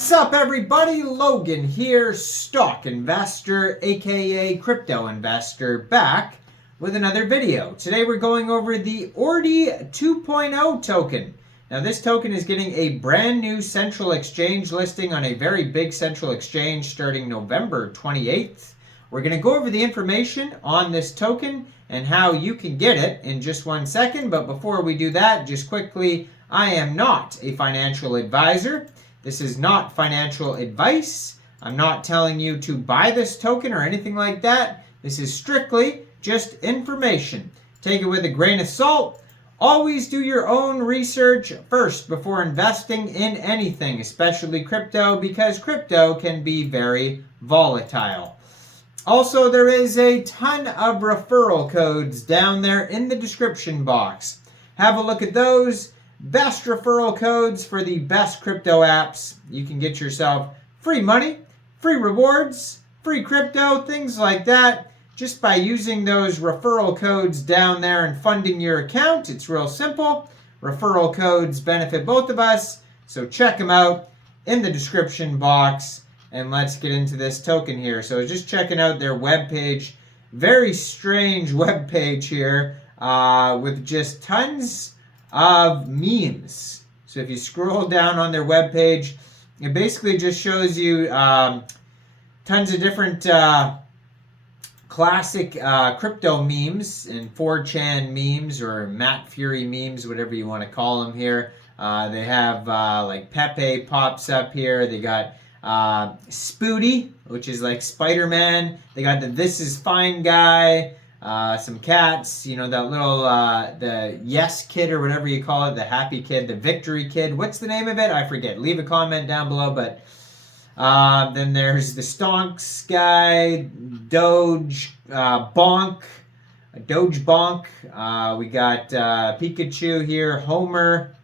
Sup everybody, Logan here, stock investor aka crypto investor, back with another video. Today we're going over the ORDI2.0 token. Now this token is getting a brand new central exchange listing on a very big central exchange starting November 28th. We're going to go over the information on this token and how you can get it in just 1 second. But before we do that, just quickly, I am not a financial advisor. This is not financial advice. I'm not telling you to buy this token or anything like that. This is strictly just information. Take it with a grain of salt. Always do your own research first before investing in anything, especially crypto, because crypto can be very volatile. Also, there is a ton of referral codes down there in the description box. Have a look at those. Best referral codes for the best crypto apps. You can get yourself free money, free rewards, free crypto, things like that, just by using those referral codes down there and funding your account. It's real simple. Referral codes benefit both of us, so check them out in the description box. And let's get into this token here. So just checking out their webpage. Very strange webpage here with just tons of memes. So if you scroll down on their webpage, it basically just shows you tons of different classic crypto memes and 4chan memes or Matt Fury memes, whatever you want to call them here. They have like Pepe pops up here. They got Spooty, which is like Spider-Man. They got the This Is Fine guy. Some cats, you know, that little, the Yes Kid or whatever you call it, the Happy Kid, the Victory Kid. What's the name of it? I forget. Leave a comment down below. But then there's the Stonks guy, Doge Bonk. We got Pikachu here, Homer.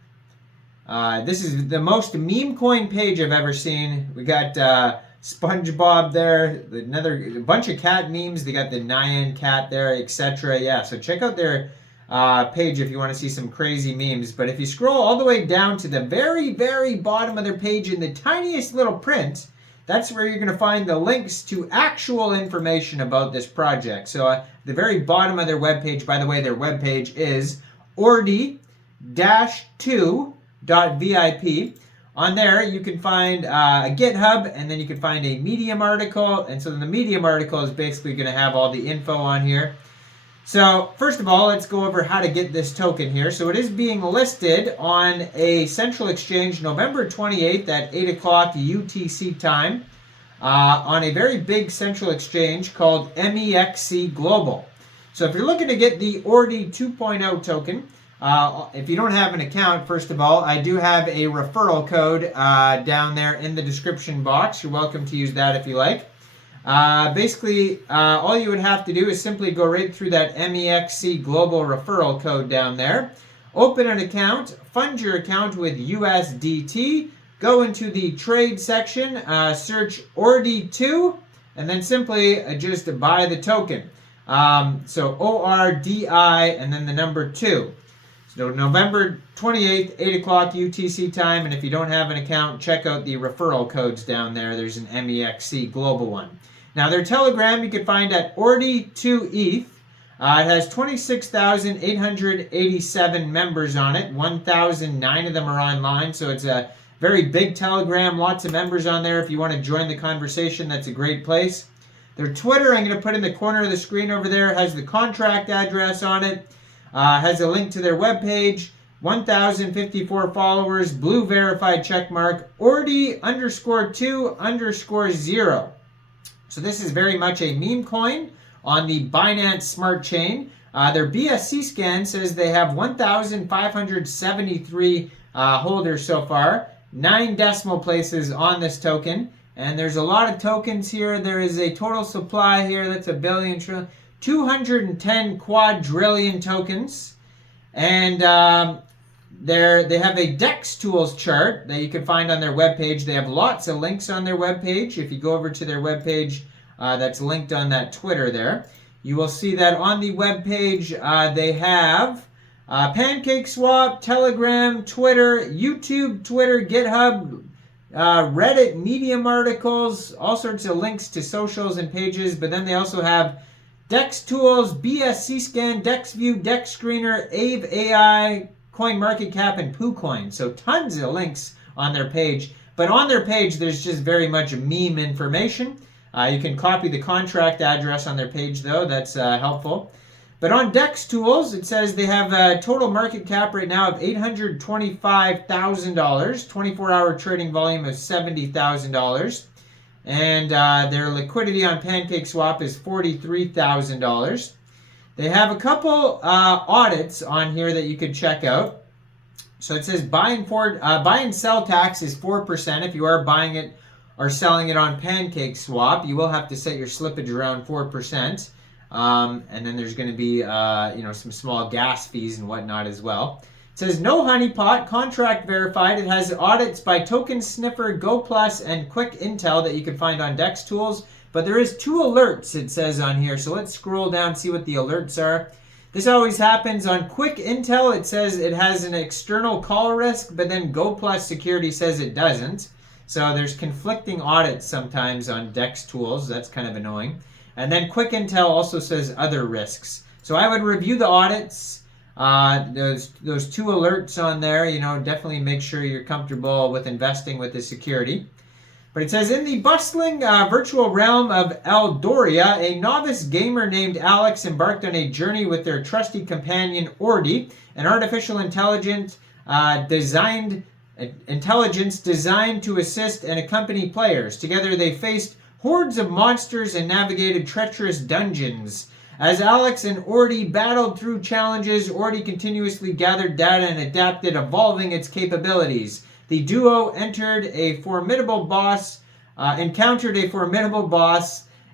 This is the most meme coin page I've ever seen. We got SpongeBob there, a bunch of cat memes. They got the Nyan cat there, etc. Yeah, so check out their page if you want to see some crazy memes. But if you scroll all the way down to the very, very bottom of their page in the tiniest little print, that's where you're going to find the links to actual information about this project. So the very bottom of their webpage, by the way, their webpage is ORDI2.vip. On there, you can find a GitHub, and then you can find a Medium article. And so then the Medium article is basically going to have all the info on here. So first of all, let's go over how to get this token here. So it is being listed on a central exchange November 28th at 8 o'clock UTC time on a very big central exchange called Mexc Global. So if you're looking to get the ORDI 2.0 token, if you don't have an account, first of all, I do have a referral code down there in the description box. You're welcome to use that if you like. Basically, all you would have to do is simply go right through that Mexc Global referral code down there. Open an account, fund your account with USDT, go into the trade section, search ORDI2, and then simply just buy the token. So ORDI and then the number 2. So November 28th, 8 o'clock UTC time, and if you don't have an account, check out the referral codes down there. There's an Mexc Global one. Now their Telegram you can find at ORDI2.ETH. It has 26,887 members on it. 1,009 of them are online, so it's a very big Telegram. Lots of members on there. If you want to join the conversation, that's a great place. Their Twitter, I'm going to put in the corner of the screen over there, has the contract address on it. Has a link to their webpage, 1,054 followers, blue verified checkmark, ORDI_2_0. So this is very much a meme coin on the Binance Smart Chain. Their BSC scan says they have 1,573 holders so far, 9 decimal places on this token. And there's a lot of tokens here. There is a total supply here that's 210 quadrillion tokens, and they have a DEX tools chart that you can find on their webpage. They have lots of links on their webpage. If you go over to their webpage, that's linked on that Twitter there, you will see that on the webpage they have PancakeSwap, Telegram, Twitter, YouTube, Twitter, GitHub, Reddit, Medium articles, all sorts of links to socials and pages. But then they also have DEX tools, BSC scan, DexView, Dex Screener, Aave AI, CoinMarketCap, and PooCoin. So tons of links on their page. But on their page, there's just very much meme information. You can copy the contract address on their page, though. That's helpful. But on DEX Tools, it says they have a total market cap right now of $825,000, 24-hour trading volume of $70,000, and their liquidity on PancakeSwap is $43,000. They have a couple audits on here that you could check out. So it says buy and sell tax is 4%. If you are buying it or selling it on PancakeSwap, you will have to set your slippage around 4%. And then there's going to be, some small gas fees and whatnot as well. It says no honeypot, contract verified. It has audits by Token Sniffer, GoPlus, and Quick Intel that you can find on DEX Tools. But there is 2 alerts, it says on here. So let's scroll down, see what the alerts are. This always happens on Quick Intel. It says it has an external call risk, but then GoPlus Security says it doesn't. So there's conflicting audits sometimes on DEX Tools. That's kind of annoying. And then Quick Intel also says other risks. So I would review the audits. Those 2 alerts on there, definitely make sure you're comfortable with investing with the security. But it says, in the bustling virtual realm of Eldoria, a novice gamer named Alex embarked on a journey with their trusty companion Ordi, an artificial intelligence designed to assist and accompany players. Together they faced hordes of monsters and navigated treacherous dungeons. As Alex and Ordi battled through challenges, Ordi continuously gathered data and adapted, evolving its capabilities. The duo encountered a formidable boss.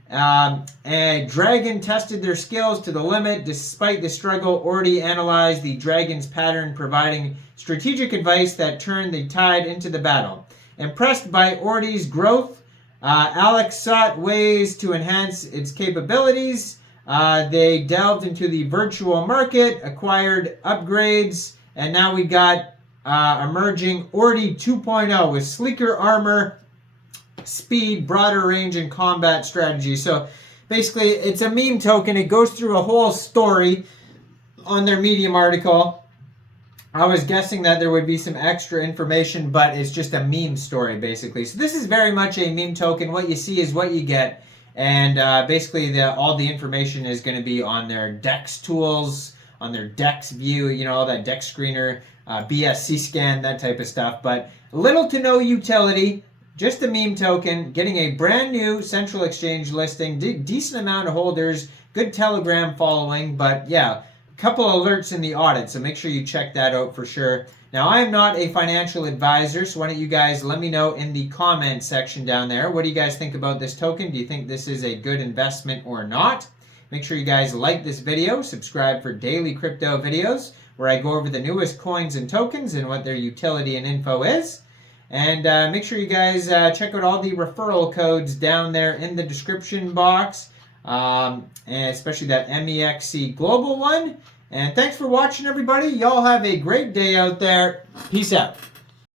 A dragon tested their skills to the limit. Despite the struggle, Ordi analyzed the dragon's pattern, providing strategic advice that turned the tide into the battle. Impressed by Ordi's growth, Alex sought ways to enhance its capabilities. They delved into the virtual market, acquired upgrades, and now we got emerging ORDI2.0 with sleeker armor, speed, broader range, and combat strategy. So basically, it's a meme token. It goes through a whole story on their Medium article. I was guessing that there would be some extra information, but it's just a meme story, basically. So this is very much a meme token. What you see is what you get. And basically, all the information is going to be on their DEX tools, on their DexView, all that Dex Screener, BSC scan, that type of stuff. But little to no utility, just a meme token, getting a brand new central exchange listing, decent amount of holders, good Telegram following, but yeah, a couple alerts in the audit, so make sure you check that out for sure. Now, I am not a financial advisor, so why don't you guys let me know in the comment section down there. What do you guys think about this token? Do you think this is a good investment or not? Make sure you guys like this video, subscribe for daily crypto videos, where I go over the newest coins and tokens and what their utility and info is. And make sure you guys check out all the referral codes down there in the description box, and especially that Mexc Global one. And thanks for watching, everybody. Y'all have a great day out there. Peace out.